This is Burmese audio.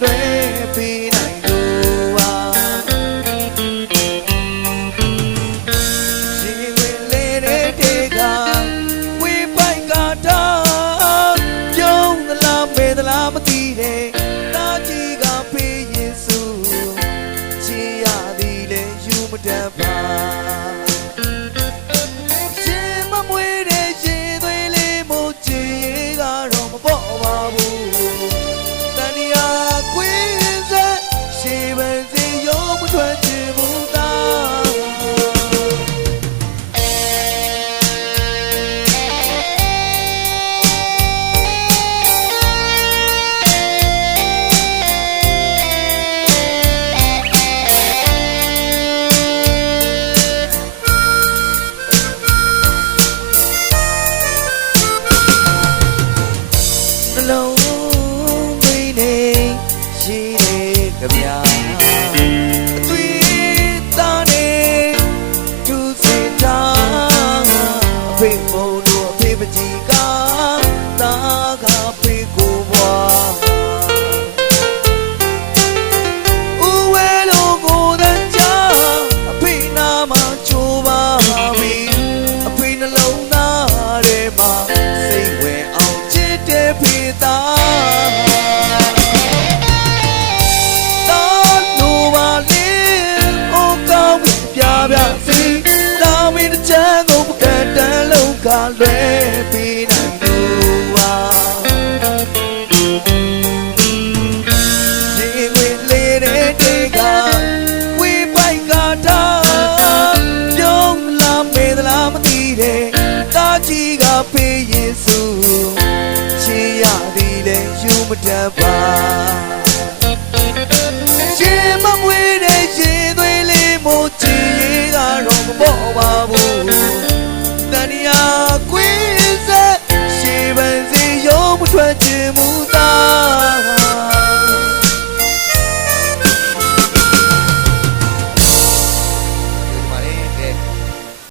လွဲပေးနိုင်လို့ပါရှင်ဝင်လေတဲ့တေကဝေးပိုက်ကတာပြုံးသလားမေသလားမသိတဲ့တာကြီးကပေးယေစုချီရသည်လေယူမတတ်ပါရှင်မမွေတဲ့ရှင်သွေးလေးမို့ချီကတော့မပေါ်ပါဘူးတန်ရာကွင်းစက်ရှေးပန်းစီရုံးမထွက်ချင်ဘူးသားလုံးသွေးနေရှိတဲ့ကြပြာအသွေးသားနေသူစင်တာအဖေမုံတို့အဖေပကြီးကတာကဖေကိုဘွားဦးဝဲလို့ကိုတန်းချအဖေနာမှာချိုးပါပြီအဖေနှလုံးသားထဲမှာစိတ်ဝင်အောင်ချစ်တဲ့ဖေသားလွဲပေးနိုင်လို့ပါရှင်ဝင်လေတဲ့တေကဝေးပိုက်ကတာပြုံးလားမေသလားမသိတဲ့တာကြီးကပေးယေစုချီရသည်လေယူမတတ်ပါရှင်မမွေး